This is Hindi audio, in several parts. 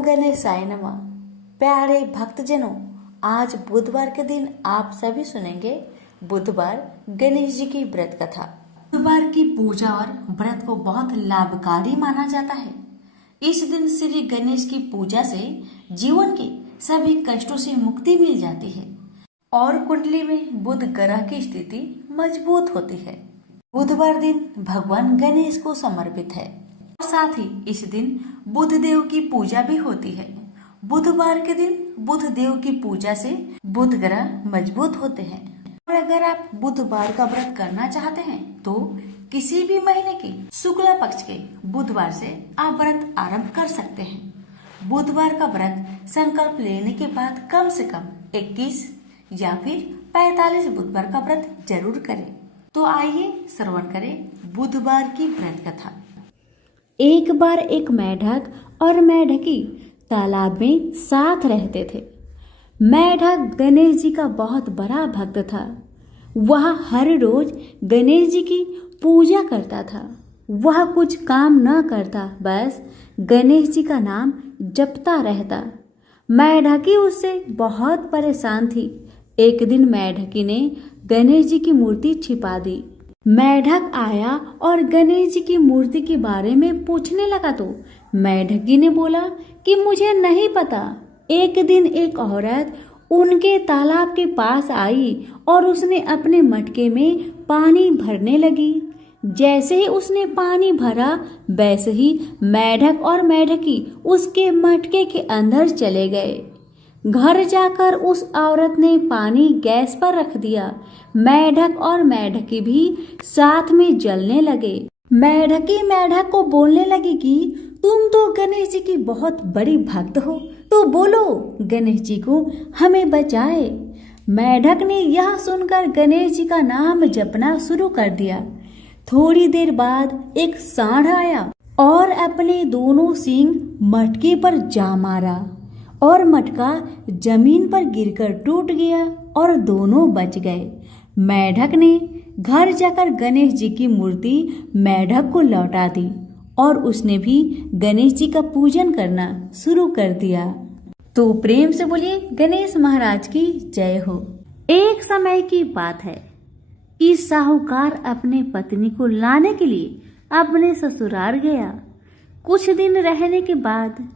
ओम गणेशाय नमः। प्यारे भक्तजनों, आज बुधवार के दिन आप सभी सुनेंगे बुधवार गणेश जी की व्रत कथा। बुधवार की पूजा और व्रत को बहुत लाभकारी माना जाता है। इस दिन श्री गणेश की पूजा से जीवन के सभी कष्टों से मुक्ति मिल जाती है और कुंडली में बुध ग्रह की स्थिति मजबूत होती है। बुधवार दिन भगवान गणेश को समर्पित है और साथ ही इस दिन बुध देव की पूजा भी होती है। बुधवार के दिन बुध देव की पूजा से बुध ग्रह मजबूत होते हैं। और अगर आप बुधवार का व्रत करना चाहते हैं तो किसी भी महीने के शुक्ल पक्ष के बुधवार से आप व्रत आरंभ कर सकते हैं। बुधवार का व्रत संकल्प लेने के बाद कम से कम 21 या फिर 45 बुधवार का व्रत जरूर करें। तो आइए श्रवण करें बुधवार की व्रत कथा। एक बार एक मेढक और मेढकी तालाब में साथ रहते थे। मेढक गणेश जी का बहुत बड़ा भक्त था। वह हर रोज गणेश जी की पूजा करता था। वह कुछ काम न करता, बस गणेश जी का नाम जपता रहता। मेढकी उससे बहुत परेशान थी। एक दिन मेढकी ने गणेश जी की मूर्ति छिपा दी। मेढक आया और गणेश जी की मूर्ति के बारे में पूछने लगा तो मेढकी ने बोला कि मुझे नहीं पता। एक दिन एक औरत उनके तालाब के पास आई और उसने अपने मटके में पानी भरने लगी। जैसे ही उसने पानी भरा वैसे ही मेढक और मेढकी उसके मटके के अंदर चले गए। घर जाकर उस औरत ने पानी गैस पर रख दिया। मेढक और मेढकी भी साथ में जलने लगे। मेढकी मेढक को बोलने लगी कि तुम तो गणेश जी की बहुत बड़ी भक्त हो, तो बोलो गणेश जी को हमें बचाए। मेढक ने यह सुनकर गणेश जी का नाम जपना शुरू कर दिया। थोड़ी देर बाद एक सांड आया और अपने दोनों सींग मटके पर जा मारा और मटका जमीन पर गिरकर टूट गया और दोनों बच गए। मेढक ने घर जाकर गणेश जी की मूर्ति मेढक को लौटा दी और उसने भी गणेश जी का पूजन करना शुरू कर दिया। तो प्रेम से बोलिए गणेश महाराज की जय हो। एक समय की बात है कि साहूकार अपने पत्नी को लाने के लिए अपने ससुराल गया। कुछ दिन रहने के बाद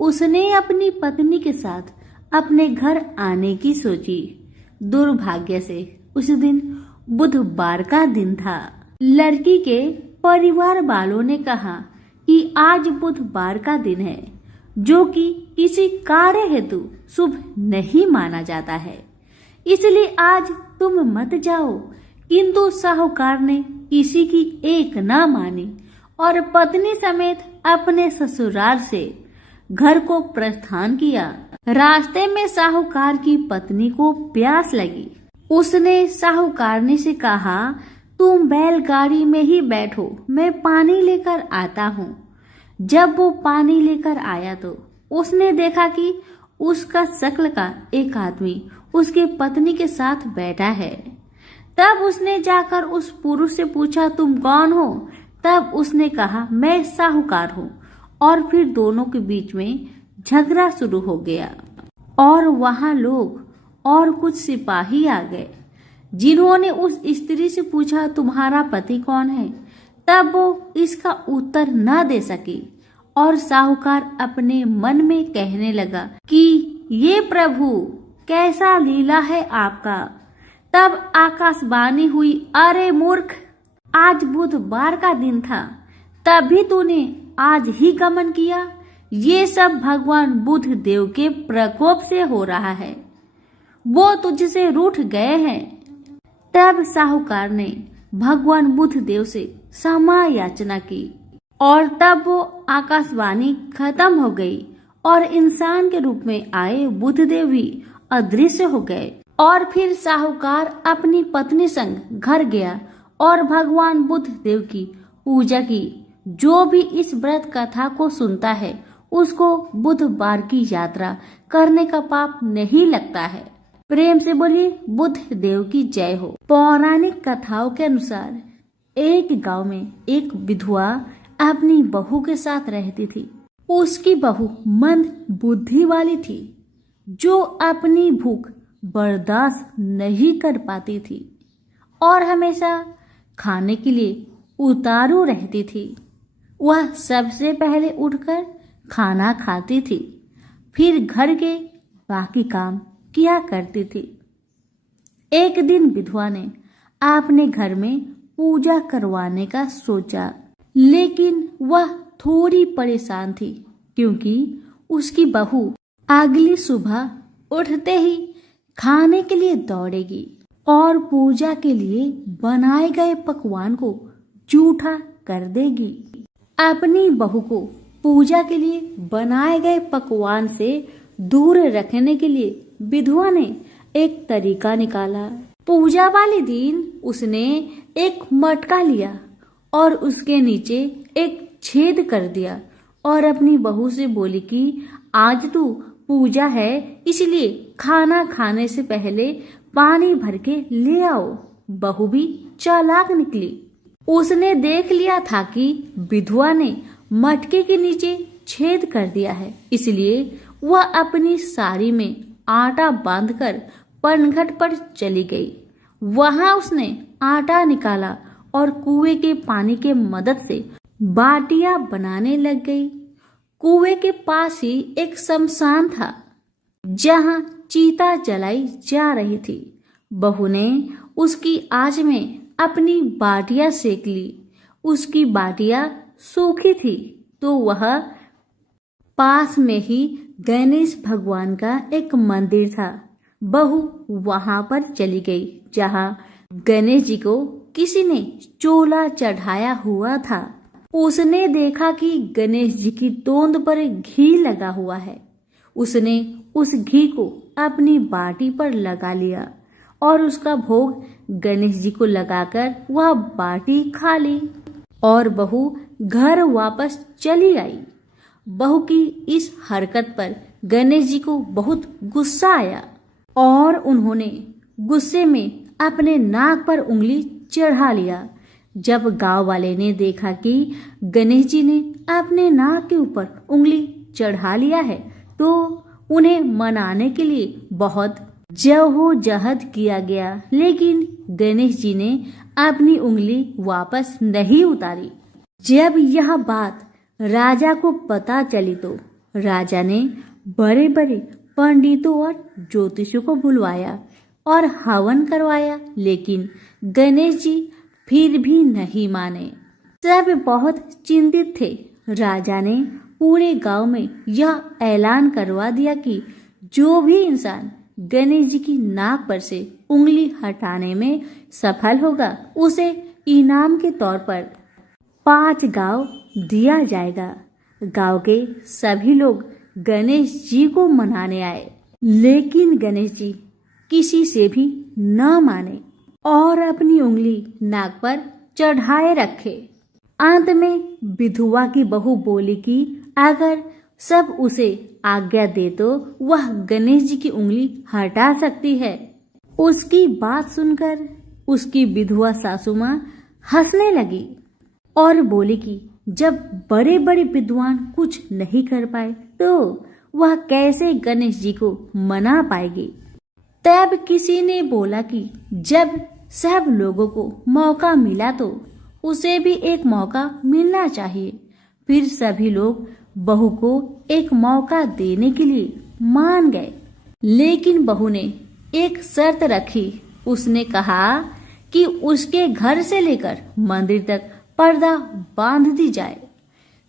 उसने अपनी पत्नी के साथ अपने घर आने की सोची। दुर्भाग्य से उस दिन बुधवार का दिन था। लड़की के परिवार वालों ने कहा कि आज बुधवार का दिन है, जो कि किसी कार्य हेतु शुभ नहीं माना जाता है, इसलिए आज तुम मत जाओ। किंतु साहूकार ने किसी की एक ना मानी और पत्नी समेत अपने ससुराल से घर को प्रस्थान किया। रास्ते में साहूकार की पत्नी को प्यास लगी। उसने साहूकारनी से कहा, तुम बैलगाड़ी में ही बैठो, मैं पानी लेकर आता हूँ। जब वो पानी लेकर आया तो उसने देखा कि उसका शक्ल का एक आदमी उसके पत्नी के साथ बैठा है। तब उसने जाकर उस पुरुष से पूछा, तुम कौन हो? तब उसने कहा, मैं साहूकार हूँ। और फिर दोनों के बीच में झगड़ा शुरू हो गया और वहां लोग और कुछ सिपाही आ गए, जिन्होंने उस स्त्री से पूछा, तुम्हारा पति कौन है? तब वो इसका उत्तर न दे सकी और साहूकार अपने मन में कहने लगा कि ये प्रभु कैसा लीला है आपका। तब आकाशवाणी हुई, अरे मूर्ख, आज बुधवार का दिन था, तभी तूने आज ही गमन किया। ये सब भगवान बुध देव के प्रकोप से हो रहा है, वो तुझसे रूठ गए हैं। तब साहूकार ने भगवान बुध देव से क्षमा याचना की और तब वो आकाशवाणी खत्म हो गई और इंसान के रूप में आए बुध देव भी अदृश्य हो गए। और फिर साहूकार अपनी पत्नी संग घर गया और भगवान बुध देव की पूजा की। जो भी इस व्रत कथा को सुनता है उसको बुधवार की यात्रा करने का पाप नहीं लगता है। प्रेम से बोलिए बुध देव की जय हो। पौराणिक कथाओं के अनुसार एक गांव में एक विधवा अपनी बहू के साथ रहती थी। उसकी बहू मंद बुद्धि वाली थी, जो अपनी भूख बर्दाश्त नहीं कर पाती थी और हमेशा खाने के लिए उतारू रहती थी। वह सबसे पहले उठकर खाना खाती थी, फिर घर के बाकी काम किया करती थी। एक दिन विधवा ने अपने घर में पूजा करवाने का सोचा, लेकिन वह थोड़ी परेशान थी क्योंकि उसकी बहू अगली सुबह उठते ही खाने के लिए दौड़ेगी और पूजा के लिए बनाए गए पकवान को जूठा कर देगी। अपनी बहू को पूजा के लिए बनाए गए पकवान से दूर रखने के लिए विधवा ने एक तरीका निकाला। पूजा वाले दिन उसने एक मटका लिया और उसके नीचे एक छेद कर दिया और अपनी बहू से बोली कि आज तो पूजा है, इसलिए खाना खाने से पहले पानी भर के ले आओ। बहू भी चालाक निकली। उसने देख लिया था कि विधवा ने मटके के नीचे छेद कर दिया है, इसलिए वह अपनी साड़ी में आटा बांधकर पनघट पर चली गई। वहां उसने आटा निकाला और कुएं के पानी के मदद से बाटियां बनाने लग गई। कुएं के पास ही एक शमशान था जहां चीता जलाई जा रही थी। बहू ने उसकी आंच में अपनी बाटियां सेक ली। उसकी बाटियां सूखी थी तो वह पास में ही गणेश भगवान का एक मंदिर था। बहू वहां पर चली गई जहां गणेश जी को किसी ने चोला चढ़ाया हुआ था। उसने देखा कि गणेश जी की तोंद पर घी लगा हुआ है। उसने उस घी को अपनी बाटी पर लगा लिया और उसका भोग गणेश जी को लगाकर वह बाटी खा ली और बहू घर वापस चली आई। बहू की इस हरकत पर गणेश जी को बहुत गुस्सा आया और उन्होंने गुस्से में अपने नाक पर उंगली चढ़ा लिया। जब गांव वाले ने देखा कि गणेश जी ने अपने नाक के ऊपर उंगली चढ़ा लिया है तो उन्हें मनाने के लिए बहुत जद्दोजहद किया गया, लेकिन गणेश जी ने अपनी उंगली वापस नहीं उतारी। जब यह बात राजा को पता चली तो राजा ने बड़े बड़े पंडितों और ज्योतिषियों को बुलवाया और हवन करवाया, लेकिन गणेश जी फिर भी नहीं माने। सब बहुत चिंतित थे। राजा ने पूरे गांव में यह ऐलान करवा दिया कि जो भी इंसान गणेश जी की नाक पर से उंगली हटाने में सफल होगा उसे इनाम के तौर पर 5 गांव दिया जाएगा। गांव के सभी लोग गणेश जी को मनाने आए, लेकिन गणेश जी किसी से भी न माने और अपनी उंगली नाक पर चढ़ाए रखे। अंत में विधवा की बहू बोली कि अगर सब उसे आज्ञा दे तो वह गणेश जी की उंगली हटा सकती है। उसकी बात सुनकर उसकी विधवा सासू माँ हंसने लगी और बोली कि जब बड़े बड़े विद्वान कुछ नहीं कर पाए तो वह कैसे गणेश जी को मना पाएगी। तब किसी ने बोला कि जब सब लोगों को मौका मिला तो उसे भी एक मौका मिलना चाहिए। फिर सभी लोग बहू को एक मौका देने के लिए मान गए, लेकिन बहू ने एक शर्त रखी। उसने कहा कि उसके घर से लेकर मंदिर तक पर्दा बांध दी जाए।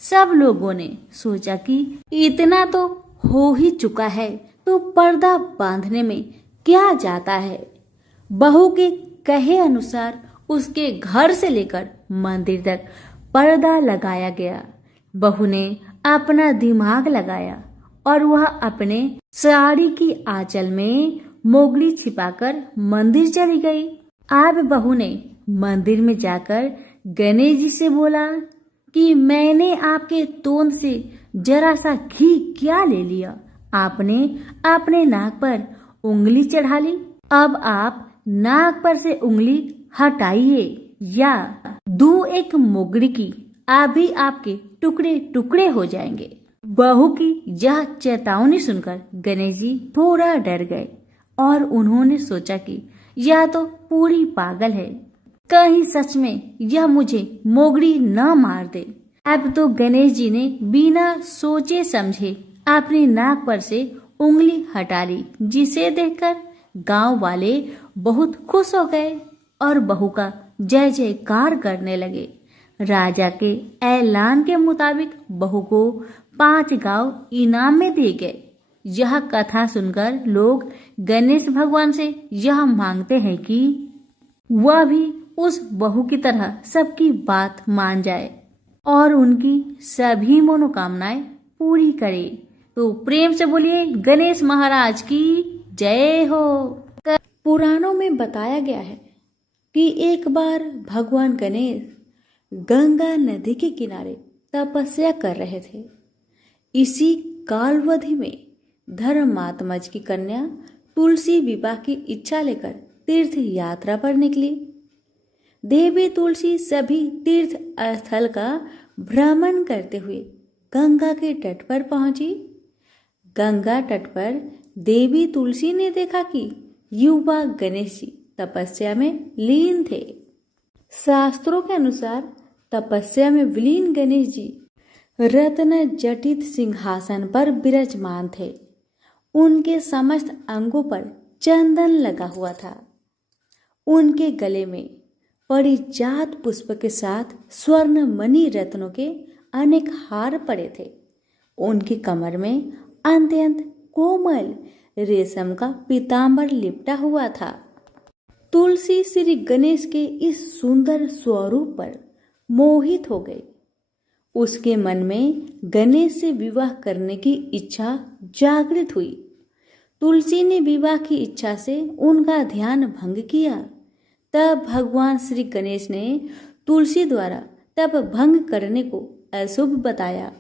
सब लोगों ने सोचा कि इतना तो हो ही चुका है तो पर्दा बांधने में क्या जाता है। बहू के कहे अनुसार उसके घर से लेकर मंदिर तक पर्दा लगाया गया। बहू ने अपना दिमाग लगाया और वह अपने साड़ी की आंचल में मोगली छिपाकर मंदिर चली गई। अब बहू ने मंदिर में जाकर गणेश जी से बोला कि मैंने आपके तोंद से जरा सा घी क्या ले लिया, आपने अपने नाक पर उंगली चढ़ा ली। अब आप नाक पर से उंगली हटाइए या दूं एक मोगड़ी की, अभी आपके टुकड़े टुकड़े हो जाएंगे। बहू की यह चेतावनी सुनकर गणेश जी थोड़ा डर गए और उन्होंने सोचा कि यह तो पूरी पागल है, कहीं सच में यह मुझे मोगड़ी न मार दे। अब तो गणेश जी ने बिना सोचे समझे अपनी नाक पर से उंगली हटा ली, जिसे देखकर गांव वाले बहुत खुश हो गए और बहू का जय जयकार करने लगे। राजा के ऐलान के मुताबिक बहू को 5 गांव इनाम में दिए गए। यह कथा सुनकर लोग गणेश भगवान से यह मांगते हैं कि वह भी उस बहू की तरह सबकी बात मान जाए और उनकी सभी मनोकामनाएं पूरी करे। तो प्रेम से बोलिए गणेश महाराज की जय हो। पुराणों में बताया गया है कि एक बार भगवान गणेश गंगा नदी के किनारे तपस्या कर रहे थे। इसी कालावधि में धर्मात्मज की कन्या तुलसी विवाह की इच्छा लेकर तीर्थ यात्रा पर निकली। देवी तुलसी सभी तीर्थ स्थल का भ्रमण करते हुए गंगा के तट पर पहुंची। गंगा तट पर देवी तुलसी ने देखा कि युवा गणेश जी तपस्या में लीन थे। शास्त्रों के अनुसार तपस्या में विलीन गणेश जी रत्न जटित सिंहासन पर विराजमान थे। उनके समस्त अंगों पर चंदन लगा हुआ था। उनके गले में परिजात पुष्प के साथ स्वर्ण मणि रत्नों के अनेक हार पड़े थे। उनकी कमर में अत्यंत कोमल रेशम का पीतांबर लिपटा हुआ था। तुलसी श्री गणेश के इस सुंदर स्वरूप पर मोहित हो गई। उसके मन में गणेश से विवाह करने की इच्छा जागृत हुई। तुलसी ने विवाह की इच्छा से उनका ध्यान भंग किया। तब भगवान श्री गणेश ने तुलसी द्वारा तप भंग करने को अशुभ बताया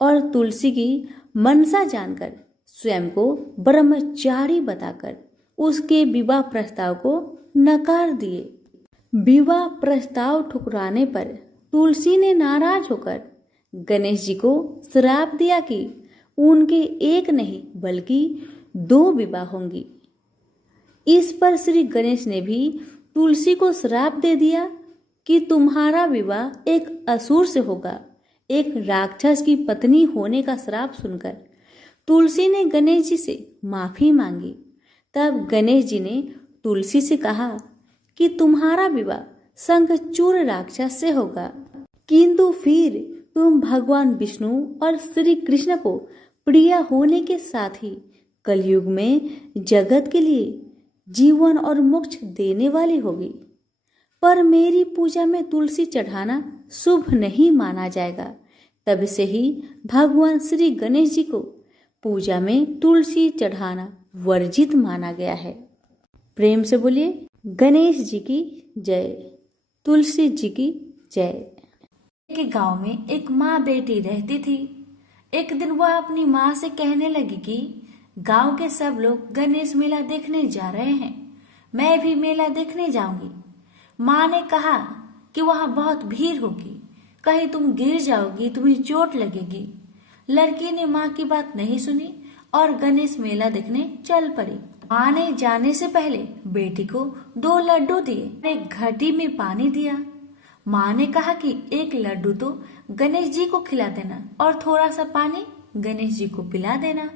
और तुलसी की मनसा जानकर स्वयं को ब्रह्मचारी बताकर उसके विवाह प्रस्ताव को नकार दिए। विवाह प्रस्ताव ठुकराने पर तुलसी ने नाराज होकर गणेश जी को श्राप दिया कि उनके एक नहीं बल्कि 2 विवाह होंगी। इस पर श्री गणेश ने भी तुलसी को श्राप दे दिया कि तुम्हारा विवाह एक असुर से होगा। एक राक्षस की पत्नी होने का श्राप सुनकर तुलसी ने गणेश जी से माफी मांगी। तब गणेश जी ने तुलसी से कहा कि तुम्हारा विवाह शंखचूड़ राक्षस से होगा, किंतु फिर तुम भगवान विष्णु और श्री कृष्ण को प्रिय होने के साथ ही कलयुग में जगत के लिए जीवन और मोक्ष देने वाली होगी। पर मेरी पूजा में तुलसी चढ़ाना शुभ नहीं माना जाएगा। तब से ही भगवान श्री गणेश जी को पूजा में तुलसी चढ़ाना वर्जित माना गया है। प्रेम से बोलिए गणेश जी की जय, तुलसी जी की जय। एक गांव में एक माँ बेटी रहती थी। एक दिन वह अपनी माँ से कहने लगी कि गांव के सब लोग गणेश मेला देखने जा रहे हैं, मैं भी मेला देखने जाऊंगी। माँ ने कहा कि वहां बहुत भीड़ होगी, कहीं तुम गिर जाओगी, तुम्हें चोट लगेगी। लड़की ने माँ की बात नहीं सुनी और गणेश मेला देखने चल पड़ी। माँ ने जाने से पहले बेटी को 2 लड्डू दिए, एक घटी में पानी दिया। माँ ने कहा कि एक लड्डू तो गणेश जी को खिला देना और थोड़ा सा पानी गणेश जी को पिला देना।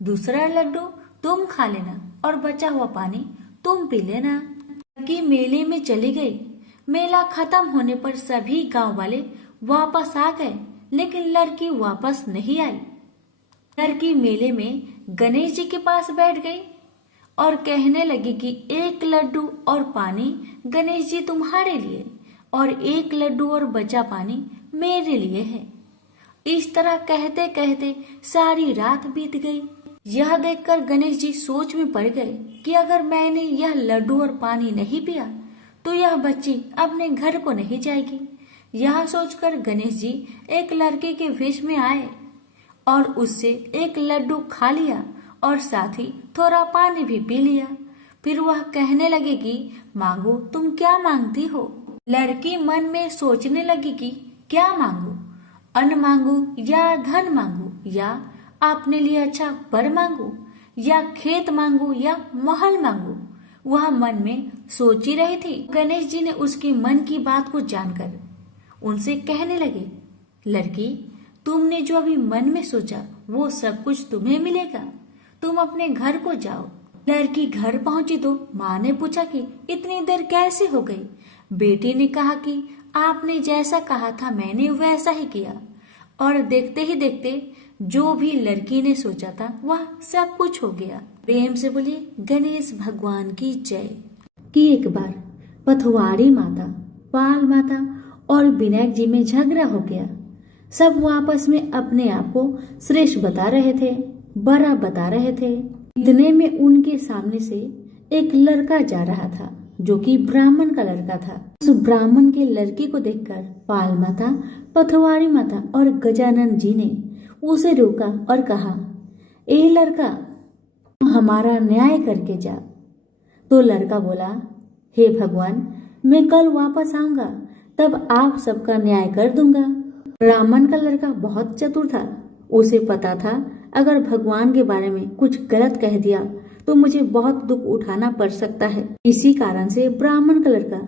दूसरा लड्डू तुम खा लेना और बचा हुआ पानी तुम पी लेना। लड़की मेले में चली गई। मेला खत्म होने पर सभी गांव वाले वापस आ गए, लेकिन लड़की वापस नहीं आई। लड़की मेले में गणेश जी के पास बैठ गई और कहने लगी कि एक लड्डू और पानी गणेश जी तुम्हारे लिए और एक लड्डू और बचा पानी मेरे लिए है। इस तरह कहते कहते सारी रात बीत गई। यह देखकर गणेश जी सोच में पड़ गए कि अगर मैंने यह लड्डू और पानी नहीं पिया तो यह बच्ची अपने घर को नहीं जाएगी। यह सोचकर गणेश जी एक लड़के के वेश में आए और उससे एक लड्डू खा लिया और साथ ही थोड़ा पानी भी पी लिया। फिर वह कहने लगे कि मांगो, तुम क्या मांगती हो। लड़की मन में सोचने लगी कि क्या मांगू, अन्न मांगू या धन मांगू या अपने लिए अच्छा वर मांगू या खेत मांगू या महल मांगू, वह मन में सोच ही रही थी। गणेश जी ने उसके मन की बात को जानकर उनसे कहने लगे, लड़की, तुमने जो अभी मन में सोचा वो सब कुछ तुम्हें मिलेगा, तुम अपने घर को जाओ। लड़की घर पहुंची तो माँ ने पूछा कि इतनी देर कैसे हो गई। बेटी ने कहा कि आपने जैसा कहा था मैंने वैसा ही किया, और देखते ही देखते जो भी लड़की ने सोचा था वह सब कुछ हो गया। प्रेम से बोलिए गणेश भगवान की जय। कि एक बार पथवाड़ी माता, पाल माता और विनायक जी में झगड़ा हो गया। सब वो आपस में अपने आप को श्रेष्ठ बता रहे थे, बड़ा बता रहे थे। इतने में उनके सामने से एक लड़का जा रहा था जो कि ब्राह्मण का लड़का था। उस ब्राह्मण के लड़के को देखकर पाल माता, पथवाड़ी माता और गजानन जी ने उसे रोका और कहा, ए लड़का, हमारा न्याय करके जा। तो लड़का बोला, हे भगवान, मैं कल वापस आऊंगा, तब आप सबका न्याय कर दूंगा। ब्राह्मण का लड़का बहुत चतुर था। उसे पता था अगर भगवान के बारे में कुछ गलत कह दिया तो मुझे बहुत दुख उठाना पड़ सकता है। इसी कारण से ब्राह्मण का लड़का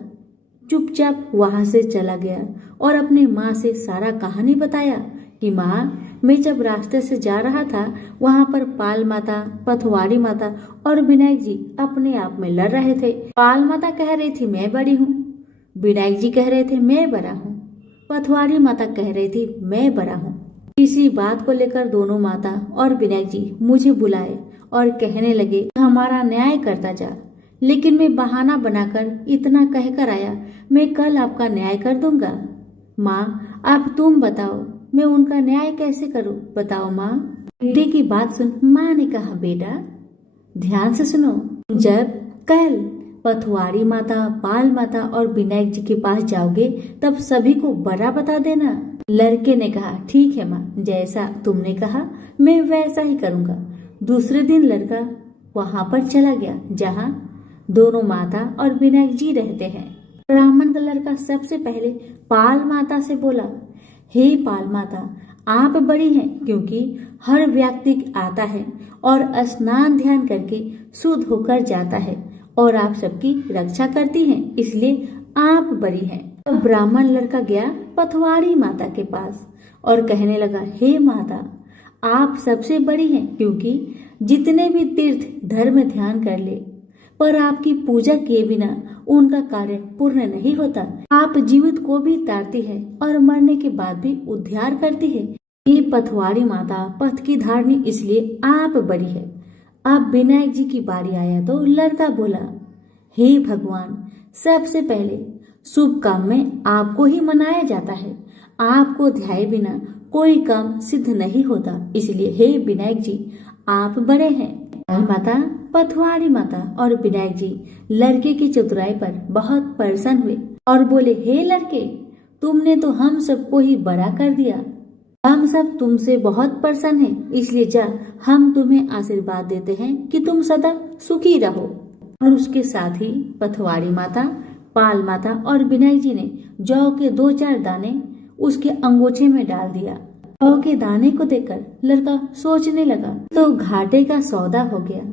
चुपचाप वहां से चला गया और अपने माँ से सारा कहानी बताया कि माँ, मैं जब रास्ते से जा रहा था वहां पर पाल माता, पथवाड़ी माता और विनायक जी अपने आप में लड़ रहे थे। पाल माता कह रही थी मैं बड़ी हूँ, विनायक जी कह रहे थे मैं बड़ा हूँ, पथवाड़ी माता कह रही थी मैं बड़ा हूँ। इसी बात को लेकर दोनों माता और विनायक जी मुझे बुलाए और कहने लगे, हमारा न्याय करता जा। लेकिन मैं बहाना बनाकर इतना कहकर आया, मैं कल आपका न्याय कर दूंगा। माँ, अब तुम बताओ मैं उनका न्याय कैसे करूं, बताओ माँ। बेटे की बात सुन माँ ने कहा, बेटा ध्यान से सुनो, जब कल पथवाड़ी माता, पाल माता और विनायक जी के पास जाओगे तब सभी को बड़ा बता देना। लड़के ने कहा, ठीक है माँ, जैसा तुमने कहा मैं वैसा ही करूंगा। दूसरे दिन लड़का वहां पर चला गया जहाँ दोनों माता और विनायक जी रहते हैं। ब्राह्मण का लड़का सबसे पहले पाल माता से बोला, हे पाल माता, आप बड़ी हैं क्योंकि हर व्यक्ति आता है और स्नान ध्यान करके शुद्ध होकर जाता है और आप सबकी रक्षा करती हैं, इसलिए आप बड़ी हैं। तो ब्राह्मण लड़का गया पथवाड़ी माता के पास और कहने लगा, हे माता, आप सबसे बड़ी हैं क्योंकि जितने भी तीर्थ धर्म ध्यान कर ले पर आपकी पूजा किए बिना उनका कार्य पूर्ण नहीं होता। आप जीवित को भी तारती है और मरने के बाद भी उद्धार करती है। ये पथवाड़ी माता पथ की धारणी, इसलिए आप बड़ी है। अब विनायक जी की बारी आया तो लड़का बोला, हे भगवान, सबसे पहले शुभ काम में आपको ही मनाया जाता है। आपको ध्याए बिना कोई काम सिद्ध नहीं होता, इसलिए हे विनायक जी आप बड़े हैं। माता, पथवाड़ी माता और विनायक जी लड़के की चतुराई पर बहुत प्रसन्न हुए और बोले, हे लड़के, तुमने तो हम सबको ही बड़ा कर दिया। हम सब तुमसे बहुत प्रसन्न हैं, इसलिए जा हम तुम्हें आशीर्वाद देते हैं कि तुम सदा सुखी रहो। और उसके साथ ही पथवाड़ी माता, पाल माता और विनायक जी ने जौ के 2-4 दाने उसके अंगोछे में डाल दिया। जौ के दाने को देखकर लड़का सोचने लगा, तो घाटे का सौदा हो गया।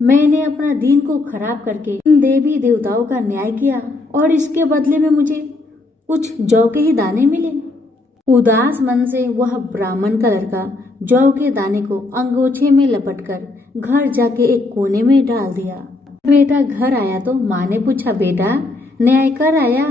मैंने अपना दिन को खराब करके इन देवी देवताओं का न्याय किया और इसके बदले में मुझे कुछ जौ के ही दाने मिले। उदास मन से वह ब्राह्मण का लड़का जौ के दाने को अंगोछे में लपटकर घर जाके एक कोने में डाल दिया। बेटा घर आया तो माँ ने पूछा, बेटा न्याय कर आया,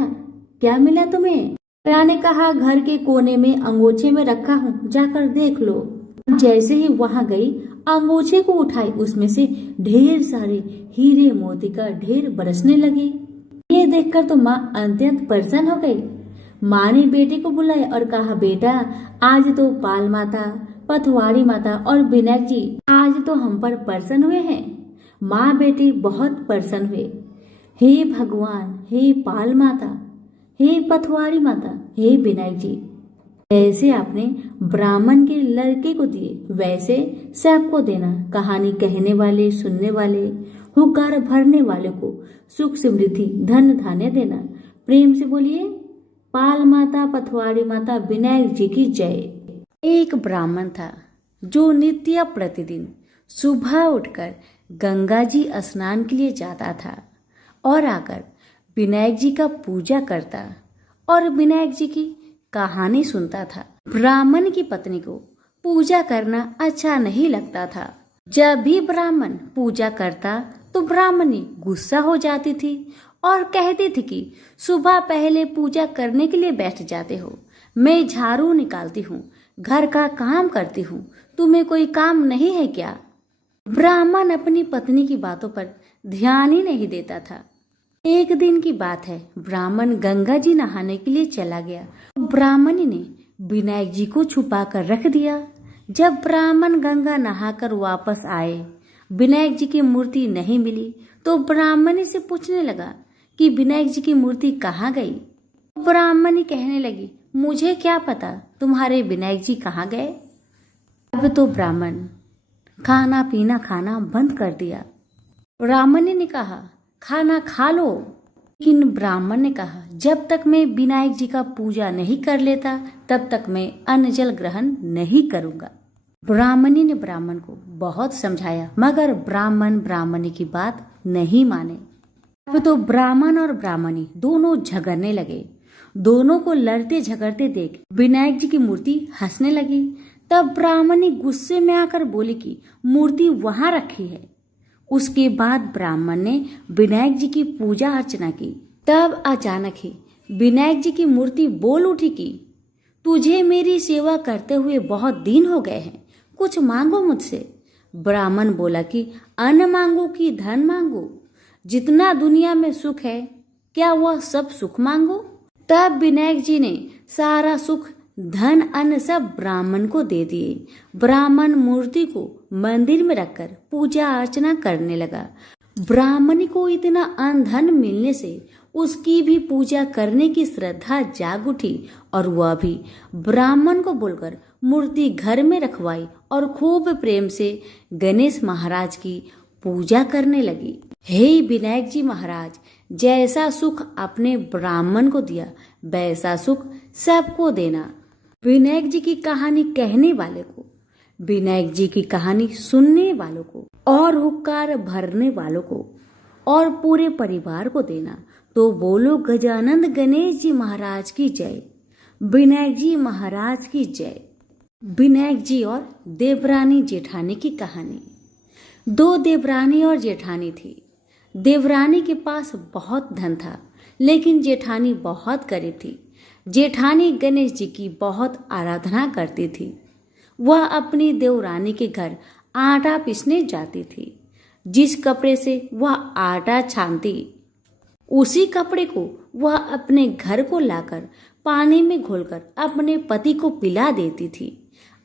क्या मिला तुम्हें? बेटा ने कहा, घर के कोने में अंगोछे में रखा हूँ, जाकर देख लो। जैसे ही वहां गई, अंगोछे को उठाई, उसमें से ढेर सारे हीरे मोती का ढेर बरसने लगे। ये देखकर तो माँ अत्यंत प्रसन्न हो गई। माँ ने बेटे को बुलाया और कहा, बेटा आज तो पाल माता, पथवाड़ी माता और विनायक जी आज तो हम पर प्रसन्न हुए हैं। माँ बेटी बहुत प्रसन्न हुए। हे भगवान, हे पाल माता, हे पथवाड़ी माता, हे विनायक जी, जैसे आपने ब्राह्मण के लड़के को दिए वैसे सबको देना। कहानी कहने वाले, सुनने वाले, हुकार भरने वाले को सुख समृद्धि धन धान्य देना। प्रेम से बोलिए पाल माता, पथवाड़ी माता, विनायक जी की जय। एक ब्राह्मण था जो नित्य प्रतिदिन सुबह उठकर गंगा जी स्नान के लिए जाता था और आकर विनायक जी का पूजा करता और विनायक जी की कहानी सुनता था। ब्राह्मण की पत्नी को पूजा करना अच्छा नहीं लगता था। जब भी ब्राह्मण पूजा करता तो ब्राह्मणी गुस्सा हो जाती थी और कहती थी कि सुबह पहले पूजा करने के लिए बैठ जाते हो, मैं झाड़ू निकालती हूँ, घर का काम करती हूँ, तुम्हें कोई काम नहीं है क्या? ब्राह्मण अपनी पत्नी की बातों पर ध्यान ही नहीं देता था। एक दिन की बात है, ब्राह्मण गंगा जी नहाने के लिए चला गया। ब्राह्मणी ने विनायक जी को छुपा कर रख दिया। जब ब्राह्मण गंगा नहाकर वापस आए, विनायक जी की मूर्ति नहीं मिली तो ब्राह्मणी से पूछने लगा कि विनायक जी की मूर्ति कहाँ गई। ब्राह्मणी कहने लगी, मुझे क्या पता तुम्हारे विनायक जी कहाँ गए। अब तो ब्राह्मण खाना पीना खाना बंद कर दिया। ब्राह्मणी ने कहा, खाना खा लो, लेकिन ब्राह्मण ने कहा, जब तक मैं विनायक जी का पूजा नहीं कर लेता तब तक मैं अन्न जल ग्रहण नहीं करूंगा। ब्राह्मणी ने ब्राह्मण को बहुत समझाया, मगर ब्राह्मण ब्राह्मणी की बात नहीं माने। अब तो ब्राह्मण और ब्राह्मणी दोनों झगड़ने लगे। दोनों को लड़ते झगड़ते देख विनायक जी की मूर्ति हंसने लगी। तब ब्राह्मणी गुस्से में आकर बोली कि मूर्ति वहां रखी है। उसके बाद ब्राह्मण ने विनायक जी की पूजा अर्चना की। तब अचानक ही विनायक जी की मूर्ति बोल उठी कि तुझे मेरी सेवा करते हुए बहुत दिन हो गए हैं, कुछ मांगो मुझसे। ब्राह्मण बोला कि अन्न मांगो कि धन मांगो, जितना दुनिया में सुख है क्या वह सब सुख मांगो। तब विनायक जी ने सारा सुख धन अन्न सब ब्राह्मण को दे दिए। ब्राह्मण मूर्ति को मंदिर में रखकर पूजा अर्चना करने लगा। ब्राह्मणी को इतना अन्न धन मिलने से उसकी भी पूजा करने की श्रद्धा जाग उठी और वह भी ब्राह्मण को बोलकर मूर्ति घर में रखवाई और खूब प्रेम से गणेश महाराज की पूजा करने लगी। हे विनायक जी महाराज, जैसा सुख अपने ब्राह्मण को दिया वैसा सुख सबको देना। विनायक जी की कहानी कहने वाले को, विनायक जी की कहानी सुनने वालों को और हुक्कार भरने वालों को और पूरे परिवार को देना। तो बोलो गजानंद गणेश जी महाराज की जय, विनायक जी महाराज की जय। विनायक जी और देवरानी जेठानी की कहानी। दो देवरानी और जेठानी थी। देवरानी के पास बहुत धन था, लेकिन जेठानी बहुत गरीब थी। जेठानी गणेश जी की बहुत आराधना करती थी। वह अपनी देवरानी के घर आटा पीसने जाती थी। जिस कपड़े से वह आटा छानती, उसी कपड़े को वह अपने घर को लाकर पानी में घोलकर अपने पति को पिला देती थी।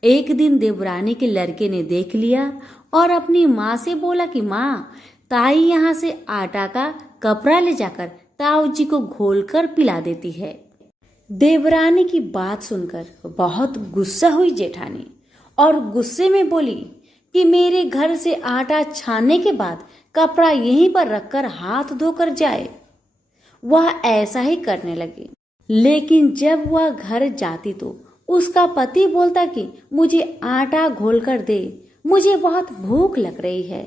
एक दिन देवरानी के लड़के ने देख लिया और अपनी माँ से बोला कि माँ, ताई यहाँ से आटा का कपड़ा ले जाकर ताऊ जी को घोलकर पिला देती है। देवरानी की बात सुनकर बहुत गुस्सा हुई जेठानी और गुस्से में बोली कि मेरे घर से आटा छानने के बाद कपड़ा यहीं पर रखकर हाथ धोकर जाए। वह ऐसा ही करने लगी। लेकिन जब वह घर जाती तो उसका पति बोलता कि मुझे आटा घोलकर दे, मुझे बहुत भूख लग रही है।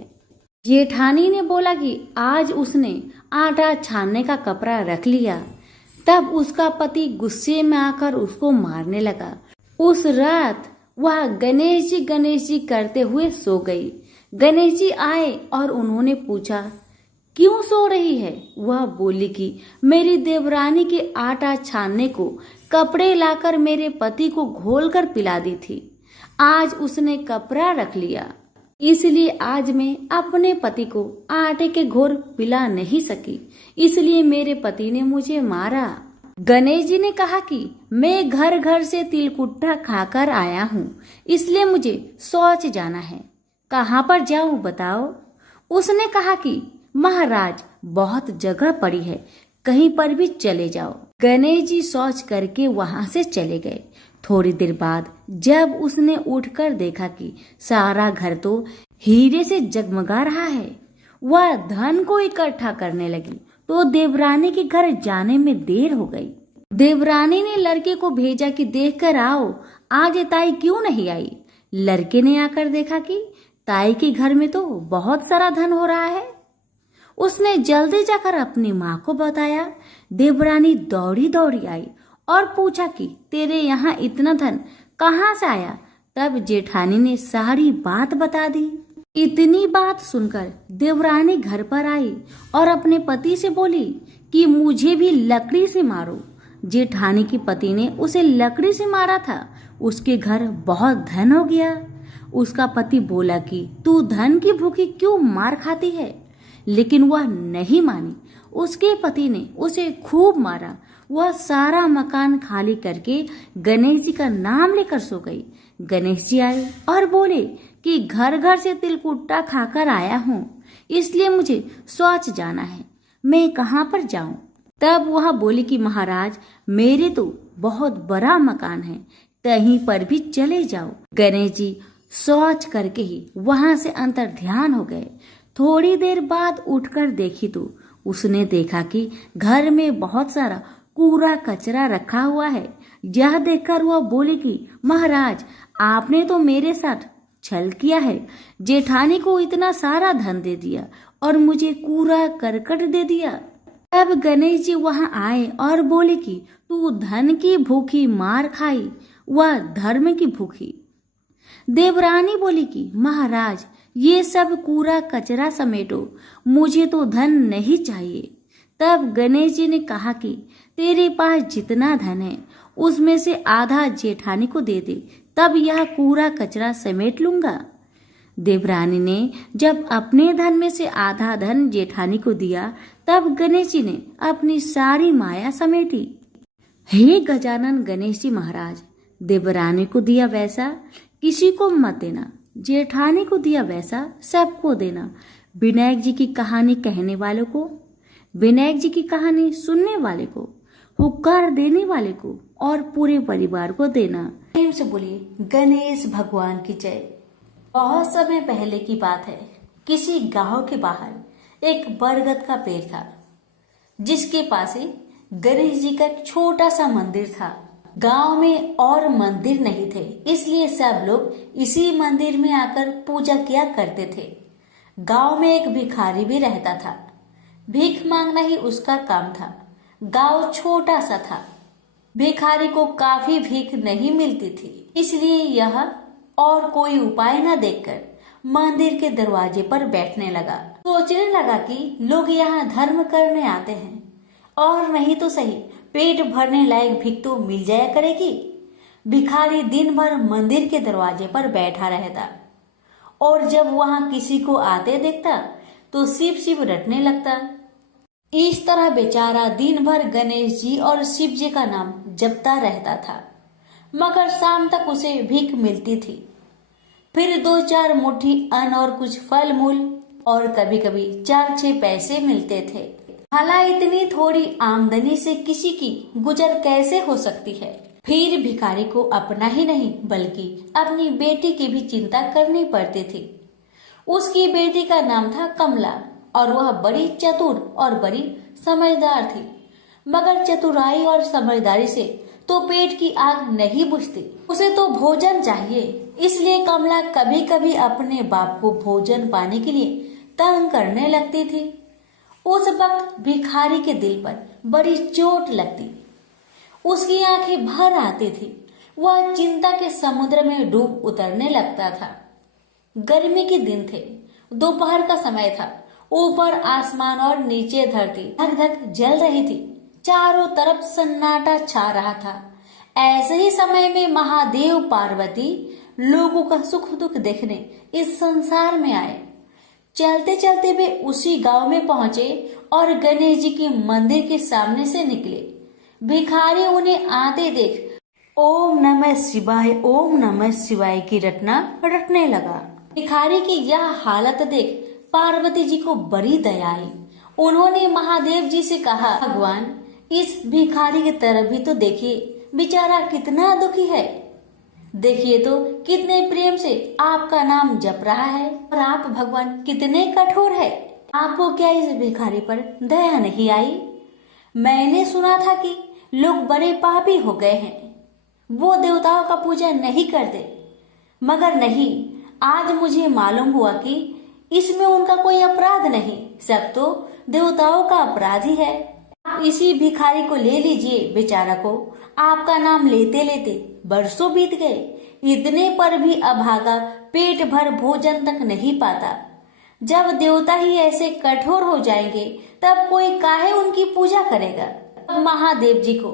जेठानी ने बोला कि आज उसने आटा छानने का कपड़ा रख लिया। तब उसका पति गुस्से में आकर उसको मारने लगा। उस रात वह गणेश जी करते हुए सो गई। गणेश जी आए और उन्होंने पूछा, क्यों सो रही है? वह बोली कि मेरी देवरानी के आटा छानने को कपड़े लाकर मेरे पति को घोलकर पिला दी थी। आज उसने कपड़ा रख लिया, इसलिए आज मैं अपने पति को आटे के घोर पिला नहीं सकी, इसलिए मेरे पति ने मुझे मारा। गणेश जी ने कहा कि मैं घर घर से तिलकुट्टा खाकर आया हूँ, इसलिए मुझे शौच जाना है। कहाँ पर जाऊँ बताओ? उसने कहा कि महाराज बहुत जगह पड़ी है, कहीं पर भी चले जाओ। गणेश जी शौच करके वहां से चले गए। थोड़ी देर बाद जब उसने उठकर देखा कि सारा घर तो हीरे से जगमगा रहा है, वह धन को इकट्ठा करने लगी तो देवरानी के घर जाने में देर हो गई। देवरानी ने लड़के को भेजा कि देखकर आओ आज ताई क्यों नहीं आई। लड़के ने आकर देखा कि ताई के घर में तो बहुत सारा धन हो रहा है। उसने जल्दी जाकर अपनी माँ को बताया। देवरानी दौड़ी दौड़ी आई और पूछा कि तेरे यहाँ इतना धन कहाँ से आया। तब जेठानी ने सारी बात बता दी। इतनी बात सुनकर देवरानी घर पर आई और अपने पति से बोली कि मुझे भी लकड़ी से मारो। जेठानी के पति ने उसे लकड़ी से मारा था। उसके घर बहुत धन हो गया। उसका पति बोला कि तू धन की भूखी क्यों मार खाती है, लेकिन वह नहीं मानी। उसके पति ने उसे खूब मारा। वह सारा मकान खाली करके गणेश जी का नाम लेकर सो गई। गणेश जी आए और बोले कि घर घर से तिलकुट्टा खाकर आया हूँ, इसलिए मुझे शौच जाना है, मैं कहाँ पर जाऊं। तब वह बोली कि महाराज, मेरे तो बहुत बड़ा मकान है, कहीं पर भी चले जाओ। गणेश जी शौच करके ही वहां से अंतर ध्यान हो गए। थोड़ी देर बाद उठकर देखी तो उसने देखा कि घर में बहुत सारा कूड़ा कचरा रखा हुआ है। यह देखकर वह बोली कि महाराज, आपने तो मेरे साथ छल किया है। जेठानी को इतना सारा धन दे दिया और मुझे कूड़ा करकट दे दिया। तब गणेश जी वहां आए और बोले कि तू धन की भूखी मार खाई, वह धर्म की भूखी। देवरानी बोली कि महाराज, ये सब कूड़ा कचरा समेटो, मुझे तो धन नहीं चाहिए। तब गणेश जी ने कहा कि तेरे पास जितना धन है उसमें से आधा जेठानी को दे दे, तब यह कूड़ा कचरा समेट लूंगा। देवरानी ने जब अपने धन में से आधा धन जेठानी को दिया, तब गणेश जी ने अपनी सारी माया समेटी। हे गजानन गणेश जी महाराज, देवरानी को दिया वैसा किसी को मत देना, जेठानी को दिया वैसा सबको देना। विनायक जी की कहानी कहने वालों को, विनायक जी की कहानी सुनने वाले को, हुक्कार देने वाले को और पूरे परिवार को देना। प्रेम से बोलिए गणेश भगवान की जय। बहुत समय पहले की बात है। किसी गांव के बाहर एक बरगद का पेड़ था, जिसके पास ही गणेश जी का एक छोटा सा मंदिर था। गांव में और मंदिर नहीं थे, इसलिए सब लोग इसी मंदिर में आकर पूजा किया करते थे। गांव में एक भिखारी भी रहता था। भीख मांगना ही उसका काम था। गांव छोटा सा था। भिखारी को काफी भीख नहीं मिलती थी, इसलिए यह और कोई उपाय न देखकर मंदिर के दरवाजे पर बैठने लगा। सोचने लगा कि लोग यहाँ धर्म करने आते हैं और नहीं तो सही पेट भरने लायक भीख तो मिल जाया करेगी। भिखारी दिन भर मंदिर के दरवाजे पर बैठा रहता और जब वहां किसी को आते देखता तो शिव शिव रटने लगता। इस तरह बेचारा दिन भर गणेश जी और शिव जी का नाम जपता रहता था, मगर शाम तक उसे भीख मिलती थी। फिर 2-4 मुट्ठी अन्न और कुछ फल मूल और कभी कभी 4-6 पैसे मिलते थे। भला इतनी थोड़ी आमदनी से किसी की गुजर कैसे हो सकती है। फिर भिखारी को अपना ही नहीं बल्कि अपनी बेटी की भी चिंता करनी पड़ती थी। उसकी बेटी का नाम था कमला और वह बड़ी चतुर और बड़ी समझदार थी, मगर चतुराई और समझदारी से तो पेट की आग नहीं बुझती, उसे तो भोजन चाहिए। इसलिए कमला कभी कभी अपने बाप को भोजन पाने के लिए तंग करने लगती थी। उस वक्त भिखारी के दिल पर बड़ी चोट लगती, उसकी आंखें भर आती थी। वह चिंता के समुद्र में डूब उतरने लगता था। गर्मी के दिन थे, दोपहर का समय था। ऊपर आसमान और नीचे धरती धक धक जल रही थी। चारों तरफ सन्नाटा छा रहा था। ऐसे ही समय में महादेव पार्वती लोगों का सुख दुख देखने इस संसार में आए। चलते चलते वे उसी गांव में पहुंचे और गणेश जी के मंदिर के सामने से निकले। भिखारी उन्हें आते देख ओम नमः शिवाय की रटना रटने लगा। भिखारी की यह हालत देख पार्वती जी को बड़ी दया आई। उन्होंने महादेव जी से कहा, भगवान इस भिखारी की तरफ भी तो देखिए, बेचारा कितना दुखी है। देखिए तो कितने प्रेम से आपका नाम जप रहा है और आप भगवान कितने कठोर है। आपको क्या इस भिखारी पर दया नहीं आई? मैंने सुना था कि लोग बड़े पापी हो गए हैं, वो देवताओं का पूजा नहीं करते, मगर नहीं, आज मुझे मालूम हुआ कि इसमें उनका कोई अपराध नहीं, सब तो देवताओं का अपराध ही है। आप इसी भिखारी को ले लीजिए, बेचारा को आपका नाम लेते लेते बरसों बीत गए, इतने पर भी अभागा पेट भर भोजन तक नहीं पाता। जब देवता ही ऐसे कठोर हो जाएंगे तब कोई काहे उनकी पूजा करेगा। अब महादेव जी को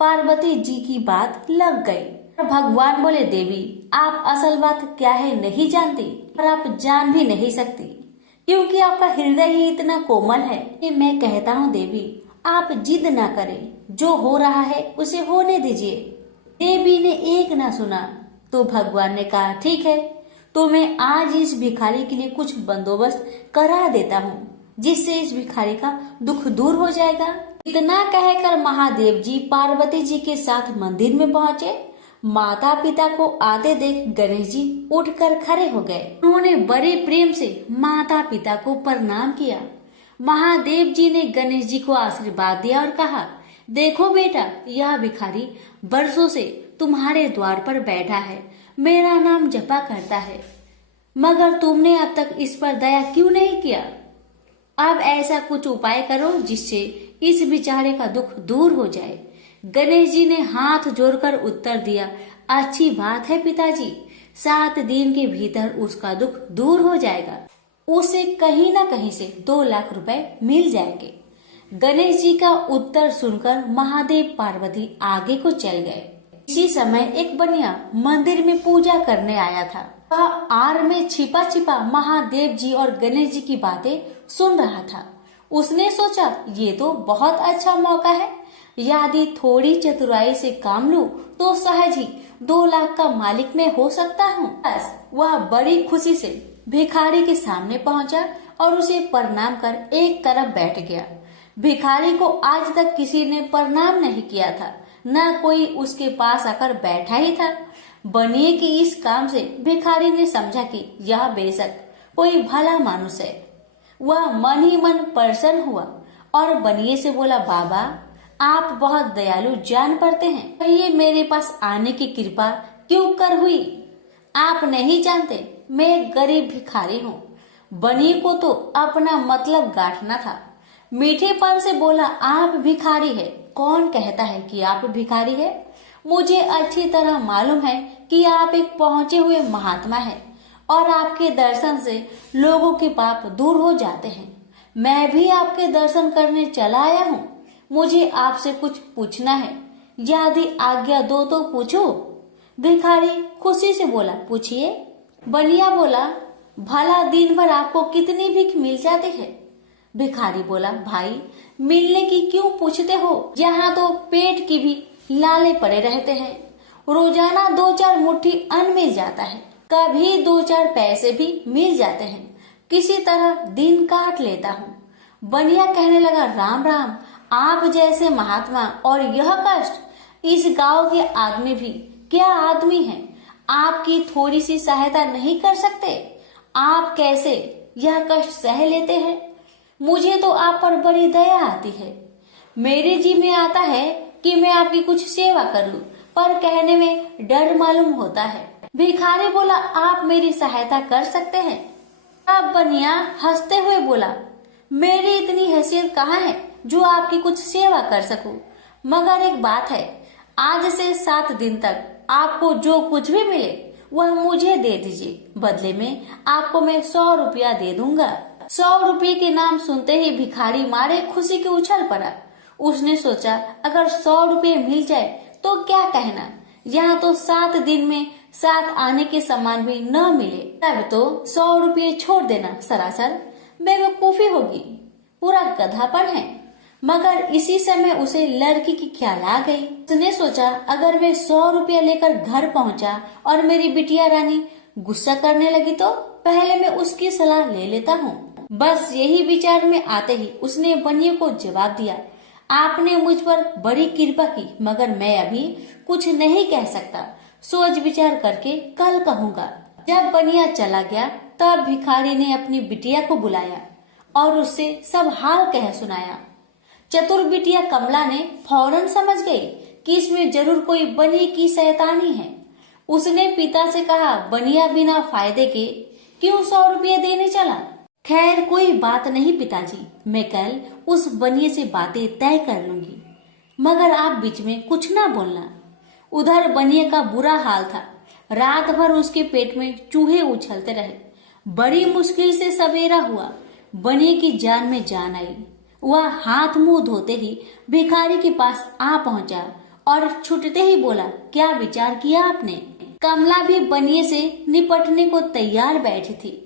पार्वती जी की बात लग गई। भगवान बोले, देवी आप असल बात क्या है नहीं जानती और आप जान भी नहीं सकती, क्योंकि आपका हृदय ही इतना कोमल है कि मैं कहता हूँ देवी आप जिद ना करें, जो हो रहा है उसे होने दीजिए। देवी ने एक ना सुना तो भगवान ने कहा, ठीक है तो मैं आज इस भिखारी के लिए कुछ बंदोबस्त करा देता हूँ, जिससे इस भिखारी का दुख दूर हो जाएगा। इतना कहकर महादेव जी पार्वती जी के साथ मंदिर में पहुँचे। माता पिता को आते देख गणेश जी उठकर खड़े हो गए। उन्होंने बड़े प्रेम से माता पिता को प्रणाम किया। महादेव जी ने गणेश जी को आशीर्वाद दिया और कहा, देखो बेटा, यह भिखारी वर्षों से तुम्हारे द्वार पर बैठा है, मेरा नाम जपा करता है, मगर तुमने अब तक इस पर दया क्यों नहीं किया। अब ऐसा कुछ उपाय करो जिससे इस बेचारे का दुख दूर हो जाए। गणेश जी ने हाथ जोड़कर उत्तर दिया, अच्छी बात है पिताजी, 7 दिन के भीतर उसका दुख दूर हो जाएगा, उसे कहीं न कहीं से 2 लाख रुपए मिल जाएंगे। गणेश जी का उत्तर सुनकर महादेव पार्वती आगे को चल गए। इसी समय एक बनिया मंदिर में पूजा करने आया था। वह आड़ में छिपा छिपा महादेव जी और गणेश जी की बातें सुन रहा था। उसने सोचा, ये तो बहुत अच्छा मौका है, यदि थोड़ी चतुराई से काम लूं तो सहज ही 2 लाख का मालिक मैं हो सकता हूँ। बस वह बड़ी खुशी से भिखारी के सामने पहुंचा और उसे प्रणाम कर एक तरफ बैठ गया। भिखारी को आज तक किसी ने प्रणाम नहीं किया था, न कोई उसके पास आकर बैठा ही था। बनिए की इस काम से भिखारी ने समझा कि यह बेशक कोई भला मानुष है। वह मन ही मन प्रसन्न हुआ और बनिए से बोला, बाबा आप बहुत दयालु जान पड़ते हैं, कहिए मेरे पास आने की कृपा क्यों कर हुई। आप नहीं जानते मैं एक गरीब भिखारी हूँ। बनिए को तो अपना मतलब गांठना था। मीठेपन से बोला, आप भिखारी है, कौन कहता है कि आप भिखारी है। मुझे अच्छी तरह मालूम है कि आप एक पहुंचे हुए महात्मा हैं और आपके दर्शन से लोगों के पाप दूर हो जाते हैं। मैं भी आपके दर्शन करने चला आया हूँ। मुझे आपसे कुछ पूछना है, यदि आज्ञा दो तो पूछो। भिखारी खुशी से बोला, पूछिए। बनिया बोला, भला दिन भर आपको कितनी भीख मिल जाती है। भिखारी बोला, भाई मिलने की क्यों पूछते हो, यहाँ तो पेट की भी लाले पड़े रहते हैं। रोजाना 2-4 मुट्ठी अन्न मिल जाता है, कभी 2-4 पैसे भी मिल जाते हैं, किसी तरह दिन काट लेता हूँ। बनिया कहने लगा, राम राम, आप जैसे महात्मा और यह कष्ट। इस गांव के आदमी भी क्या आदमी हैं, आपकी थोड़ी सी सहायता नहीं कर सकते। आप कैसे यह कष्ट सह लेते हैं। मुझे तो आप पर बड़ी दया आती है। मेरे जी में आता है कि मैं आपकी कुछ सेवा करूं, पर कहने में डर मालूम होता है। भिखारी बोला, आप मेरी सहायता कर सकते हैं। अब बनिया हंसते हुए बोला, मेरी इतनी हैसियत कहाँ है जो आपकी कुछ सेवा कर सकूं, मगर एक बात है, आज से 7 दिन तक आपको जो कुछ भी मिले वह मुझे दे दीजिए, बदले में आपको मैं 100 रुपया दे दूंगा। 100 रुपये के नाम सुनते ही भिखारी मारे खुशी के उछल पड़ा। उसने सोचा, अगर 100 रुपये मिल जाए तो क्या कहना, यहाँ तो 7 दिन में 7 आने के सामान भी न मिले, तब तो 100 रुपये छोड़ देना सरासर बेवकूफी होगी, पूरा गधापन है। मगर इसी समय उसे लड़की की ख्याल आ गई। उसने सोचा, अगर मैं 100 रुपया लेकर घर पहुंचा और मेरी बिटिया रानी गुस्सा करने लगी तो पहले मैं उसकी सलाह ले लेता हूँ। बस यही विचार में आते ही उसने बनिए को जवाब दिया, आपने मुझ पर बड़ी कृपा की, मगर मैं अभी कुछ नहीं कह सकता, सोच विचार करके कल कहूँगा। जब बनिया चला गया तब भिखारी ने अपनी बिटिया को बुलाया और उससे सब हाल कह सुनाया। चतुर बिटिया कमला ने फौरन समझ गई कि इसमें जरूर कोई बनिए की शैतानी है। उसने पिता से कहा, बनिया बिना फायदे के क्यों 100 रुपये देने चला? खैर कोई बात नहीं पिताजी, मैं कल उस बनिए से बातें तय कर लूंगी, मगर आप बीच में कुछ ना बोलना। उधर बनिए का बुरा हाल था। रात भर उसके पेट में चूहे उछलते रहे। बड़ी मुश्किल से सवेरा हुआ। बनिए की जान में जान आई। वह हाथ मुंह धोते ही भिखारी के पास आ पहुंचा और छुटते ही बोला, क्या विचार किया आपने? कमला भी बनिए से निपटने को तैयार बैठी थी।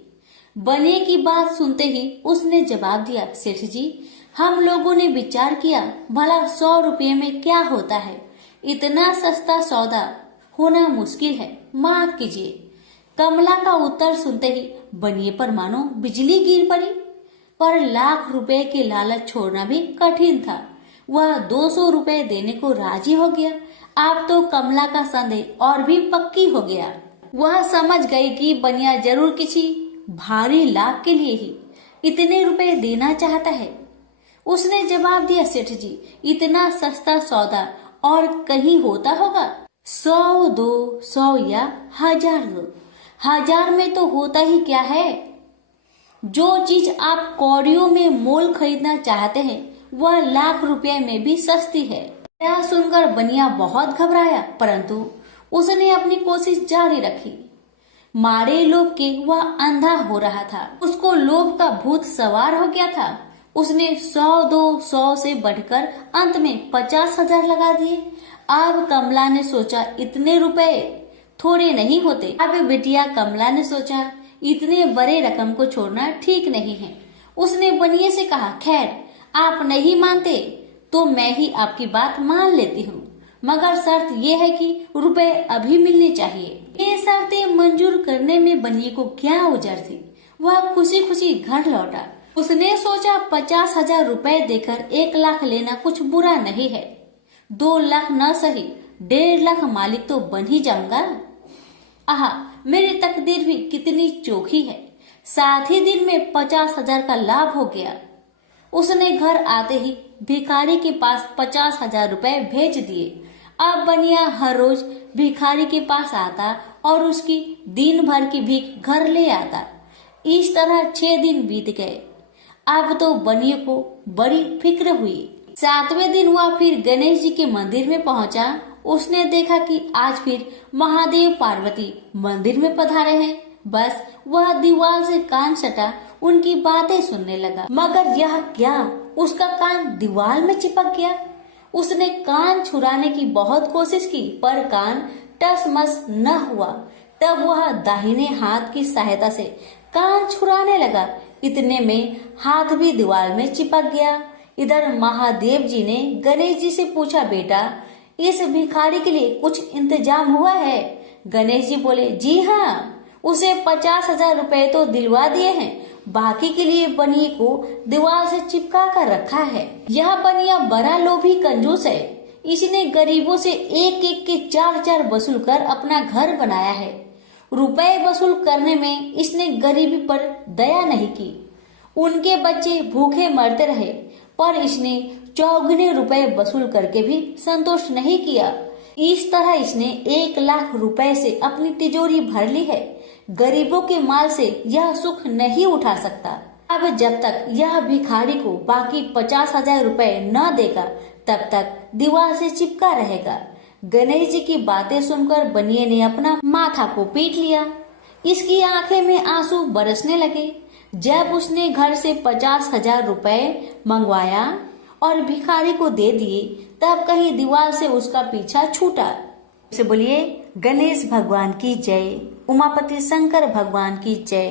बनिए की बात सुनते ही उसने जवाब दिया, सेठ जी, हम लोगों ने विचार किया, भला 100 रुपये में क्या होता है, इतना सस्ता सौदा होना मुश्किल है, माफ कीजिए। कमला का उत्तर सुनते ही बनिए पर मानो बिजली गिर पड़ी। पर लाख रुपए के लालच छोड़ना भी कठिन था। वह 200 रुपए देने को राजी हो गया। अब तो कमला का संदेह और भी पक्की हो गया। वह समझ गई कि बनिया जरूर किसी भारी लाभ के लिए ही इतने रुपए देना चाहता है। उसने जवाब दिया, सेठ जी, इतना सस्ता सौदा और कहीं होता होगा? 100 दो, 100 या 1000 दो। 1000 में तो होता ही क्या है? जो चीज आप कौड़ियों में मोल खरीदना चाहते हैं वह लाख रुपए में भी सस्ती है। यह सुनकर बनिया बहुत घबराया, परंतु उसने अपनी कोशिश जारी रखी। मारे लोभ के वह अंधा हो रहा था। उसको लोभ का भूत सवार हो गया था। उसने 100 दो, 100 से बढ़कर अंत में 50,000 लगा दिए। अब कमला ने सोचा, इतने रुपए थोड़े नहीं होते। अब बिटिया कमला ने सोचा, इतने बड़े रकम को छोड़ना ठीक नहीं है। उसने बनिए से कहा, खैर आप नहीं मानते तो मैं ही आपकी बात मान लेती हूँ, मगर शर्त यह है कि रुपए अभी मिलने चाहिए। ये शर्तें मंजूर करने में बनिए को क्या उजर थी। वह खुशी खुशी घर लौटा। उसने सोचा 50,000 रुपए देकर 1 लाख लेना कुछ बुरा नहीं है। 2 लाख न सही 1.5 लाख मालिक तो बन ही जाऊंगा। आहा, मेरी तकदीर भी कितनी चोखी है। साथ ही दिन में 50,000 का लाभ हो गया। उसने घर आते ही भिखारी के पास 50,000 रुपए भेज दिए। अब बनिया हर रोज भिखारी के पास आता और उसकी दिन भर की भीख घर ले आता। इस तरह 6 दिन बीत गए। अब तो बनिए को बड़ी फिक्र हुई। 7वें दिन वह फिर गणेश जी के मंदिर में पहुंचा। उसने देखा कि आज फिर महादेव पार्वती मंदिर में पधारे हैं। बस वह दीवार से कान सटा उनकी बातें सुनने लगा, मगर यह क्या, उसका कान दीवार में चिपक गया। उसने कान छुड़ाने की बहुत कोशिश की, पर कान टस मस न हुआ। तब वह दाहिने हाथ की सहायता से कान छुड़ाने लगा। इतने में हाथ भी दीवार में चिपक गया। इधर महादेव जी ने गणेश जी से पूछा, बेटा इस भिखारी के लिए कुछ इंतजाम हुआ है? गणेश जी बोले, जी हाँ, उसे 50,000 रुपए तो दिलवा दिए हैं, बाकी के लिए बनिए को दीवार से चिपका कर रखा है। यह बनिया बड़ा लोभी कंजूस है। इसने गरीबों से एक एक के 4-4 वसूल कर अपना घर बनाया है। रुपए वसूल करने में इसने गरीबी पर दया नहीं की। उनके बच्चे भूखे मरते रहे, पर इसने 4 रुपए वसूल करके भी संतोष नहीं किया। इस तरह इसने 1 लाख रुपए से अपनी तिजोरी भर ली है। गरीबों के माल से यह सुख नहीं उठा सकता। अब जब तक यह भिखारी को बाकी 50,000 रुपए न देगा, तब तक दीवार से चिपका रहेगा। गणेश जी की बातें सुनकर बनिए ने अपना माथा को पीट लिया। इसकी आंखें में आंसू बरसने लगे। जब उसने घर से 50,000 रुपए मंगवाया और भिखारी को दे दिए, तब कहीं दीवार से उसका पीछा छूटा। से बोलिए गणेश भगवान की जय, उमापति शंकर भगवान की जय।